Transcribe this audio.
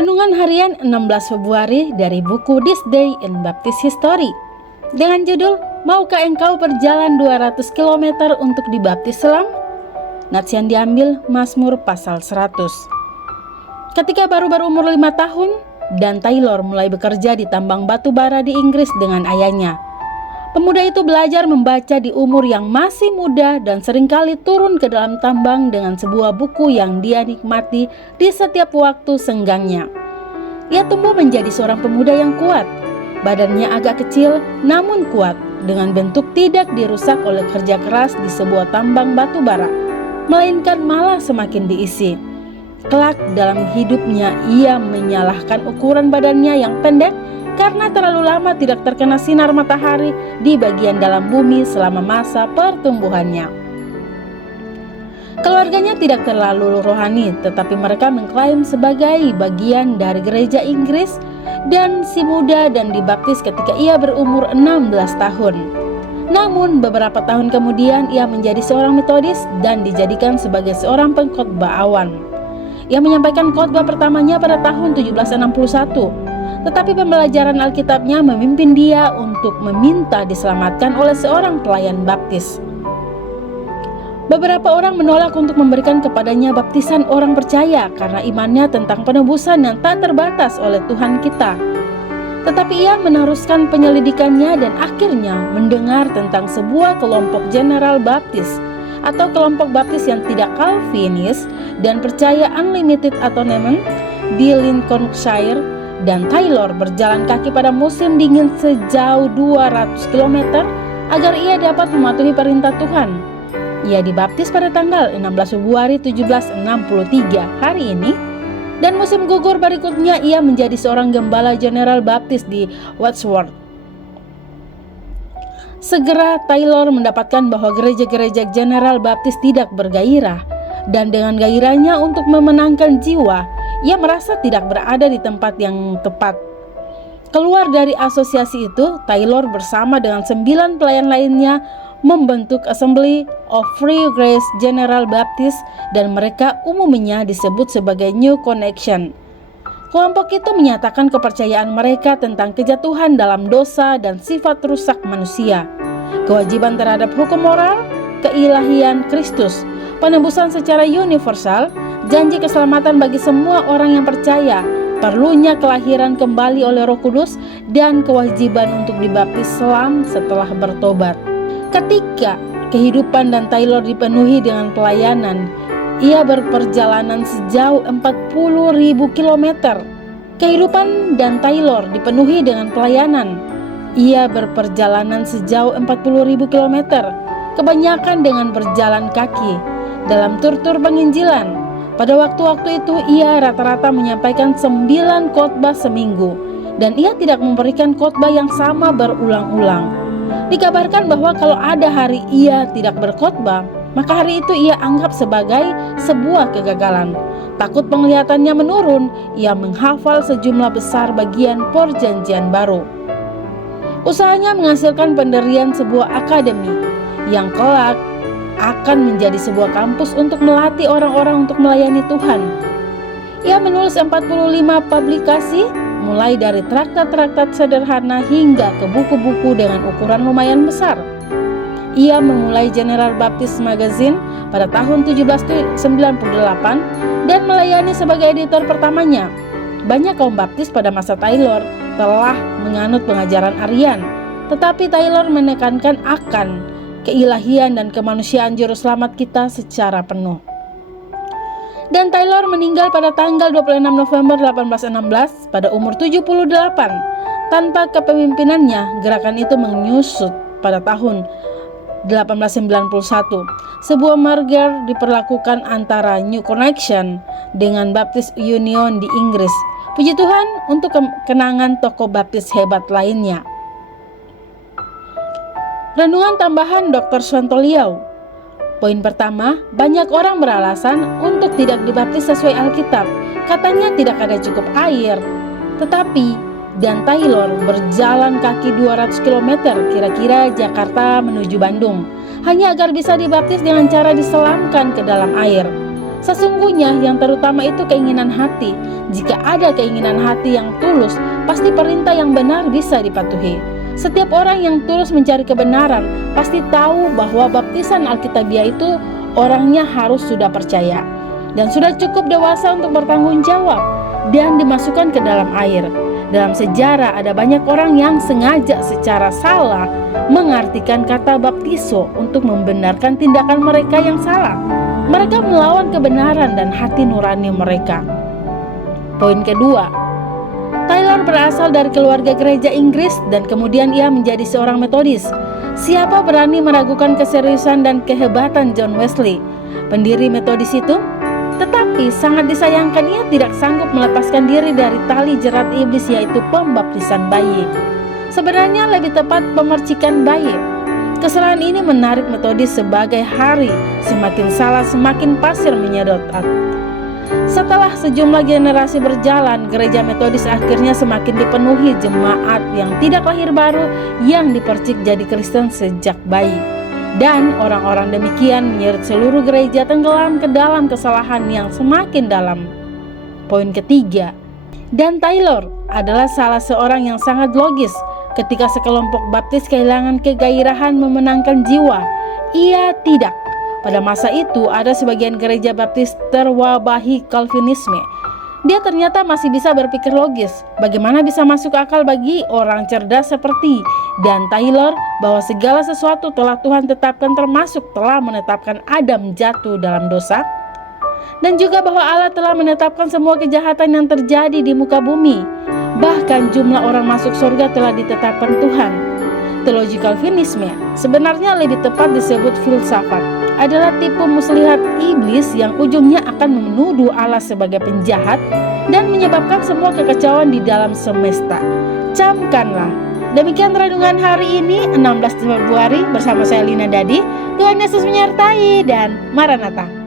Renungan Harian 16 Februari dari buku This Day in Baptist History dengan judul Maukah engkau berjalan 200 km untuk dibaptis selam? Nats yang diambil Mazmur pasal 100. Ketika baru umur 5 tahun, Dan Taylor mulai bekerja di tambang batu bara di Inggris dengan ayahnya. Pemuda itu belajar membaca di umur yang masih muda dan seringkali turun ke dalam tambang dengan sebuah buku yang dia nikmati di setiap waktu senggangnya. Ia tumbuh menjadi seorang pemuda yang kuat. Badannya agak kecil namun kuat, dengan bentuk tidak dirusak oleh kerja keras di sebuah tambang batu bara, melainkan malah semakin diisi. Kelak dalam hidupnya ia menyalahkan ukuran badannya yang pendek karena terlalu lama tidak terkena sinar matahari di bagian dalam bumi selama masa pertumbuhannya. Keluarganya tidak terlalu rohani, tetapi mereka mengklaim sebagai bagian dari gereja Inggris, dan si muda dan dibaptis ketika ia berumur 16 tahun. Namun beberapa tahun kemudian ia menjadi seorang Metodis dan dijadikan sebagai seorang pengkhotbah awan. Ia menyampaikan khotbah pertamanya pada tahun 1761. Tetapi pembelajaran Alkitabnya memimpin dia untuk meminta diselamatkan oleh seorang pelayan baptis. Beberapa orang menolak untuk memberikan kepadanya baptisan orang percaya karena imannya tentang penebusan yang tak terbatas oleh Tuhan kita. Tetapi ia meneruskan penyelidikannya dan akhirnya mendengar tentang sebuah kelompok general baptis atau kelompok baptis yang tidak Calvinis dan percaya unlimited atonement di Lincolnshire. Dan Taylor berjalan kaki pada musim dingin sejauh 200 km agar ia dapat mematuhi perintah Tuhan. Ia dibaptis pada tanggal 16 Februari 1763 hari ini, dan musim gugur berikutnya ia menjadi seorang gembala General Baptis di Wadsworth. Segera Taylor mendapatkan bahwa gereja-gereja General Baptis tidak bergairah, dan dengan gairahnya untuk memenangkan jiwa, ia merasa tidak berada di tempat yang tepat. Keluar dari asosiasi itu, Taylor bersama dengan 9 pelayan lainnya membentuk Assembly of Free Grace General Baptist, dan mereka umumnya disebut sebagai New Connection. Kelompok itu menyatakan kepercayaan mereka tentang kejatuhan dalam dosa dan sifat rusak manusia, kewajiban terhadap hukum moral, keilahian Kristus, penebusan secara universal, janji keselamatan bagi semua orang yang percaya, perlunya kelahiran kembali oleh Roh Kudus, dan kewajiban untuk dibaptis selam setelah bertobat. Ketika kehidupan Dan Taylor dipenuhi dengan pelayanan, ia berperjalanan sejauh 40.000 km. Kehidupan Dan Taylor dipenuhi dengan pelayanan. Ia berperjalanan sejauh 40.000 km, kebanyakan dengan berjalan kaki dalam tur-tur penginjilan. Pada waktu-waktu itu ia rata-rata menyampaikan 9 khotbah seminggu, dan ia tidak memberikan khotbah yang sama berulang-ulang. Dikabarkan bahwa kalau ada hari ia tidak berkhotbah, maka hari itu ia anggap sebagai sebuah kegagalan. Takut penglihatannya menurun, ia menghafal sejumlah besar bagian Perjanjian Baru. Usahanya menghasilkan pendirian sebuah akademi yang kelak akan menjadi sebuah kampus untuk melatih orang-orang untuk melayani Tuhan. Ia menulis 45 publikasi, mulai dari traktat-traktat sederhana hingga ke buku-buku dengan ukuran lumayan besar. Ia memulai General Baptist Magazine pada tahun 1798 dan melayani sebagai editor pertamanya. Banyak kaum baptis pada masa Taylor telah menganut pengajaran Arian, tetapi Taylor menekankan akan keilahian dan kemanusiaan juru selamat kita secara penuh. Dan Taylor meninggal pada tanggal 26 November 1816 pada umur 78. Tanpa kepemimpinannya, gerakan itu menyusut pada tahun 1891. Sebuah merger diperlakukan antara New Connection dengan Baptist Union di Inggris. Puji Tuhan untuk kenangan tokoh baptis hebat lainnya. Renungan tambahan Dr. Swantoliau. Poin pertama, banyak orang beralasan untuk tidak dibaptis sesuai Alkitab. Katanya tidak ada cukup air. Tetapi Dan Taylor berjalan kaki 200 km kira-kira Jakarta menuju Bandung, hanya agar bisa dibaptis dengan cara diselamkan ke dalam air. Sesungguhnya yang terutama itu keinginan hati. Jika ada keinginan hati yang tulus, pasti perintah yang benar bisa dipatuhi. Setiap orang yang tulus mencari kebenaran pasti tahu bahwa baptisan Alkitabiah itu orangnya harus sudah percaya dan sudah cukup dewasa untuk bertanggung jawab dan dimasukkan ke dalam air. Dalam sejarah ada banyak orang yang sengaja secara salah mengartikan kata baptiso untuk membenarkan tindakan mereka yang salah. Mereka melawan kebenaran dan hati nurani mereka. Poin kedua, Taylor berasal dari keluarga gereja Inggris dan kemudian ia menjadi seorang Metodis. Siapa berani meragukan keseriusan dan kehebatan John Wesley, pendiri Metodis itu? Tetapi sangat disayangkan ia tidak sanggup melepaskan diri dari tali jerat iblis, yaitu pembaptisan bayi. Sebenarnya lebih tepat pemercikan bayi. Kesalahan ini menarik Metodis sebagai hari semakin salah semakin pasir menyedot. Setelah sejumlah generasi berjalan, gereja Metodis akhirnya semakin dipenuhi jemaat yang tidak lahir baru yang dipercik jadi Kristen sejak bayi. Dan orang-orang demikian menyeret seluruh gereja tenggelam ke dalam kesalahan yang semakin dalam. Poin ketiga, dan Taylor adalah salah seorang yang sangat logis. Ketika sekelompok baptis kehilangan kegairahan memenangkan jiwa, ia tidak. Pada masa itu ada sebagian gereja baptis terwabahi Calvinisme. Dia ternyata masih bisa berpikir logis. Bagaimana bisa masuk akal bagi orang cerdas seperti dan Taylor bahwa segala sesuatu telah Tuhan tetapkan, termasuk telah menetapkan Adam jatuh dalam dosa, dan juga bahwa Allah telah menetapkan semua kejahatan yang terjadi di muka bumi. Bahkan jumlah orang masuk surga telah ditetapkan Tuhan. Teologi Calvinisme, sebenarnya lebih tepat disebut filsafat, adalah tipu muslihat iblis yang ujungnya akan menuduh Allah sebagai penjahat dan menyebabkan semua kekacauan di dalam semesta. Camkanlah. Demikian renungan hari ini 16 Februari bersama saya Lina Dadi. Tuhan Yesus menyertai dan Maranatha.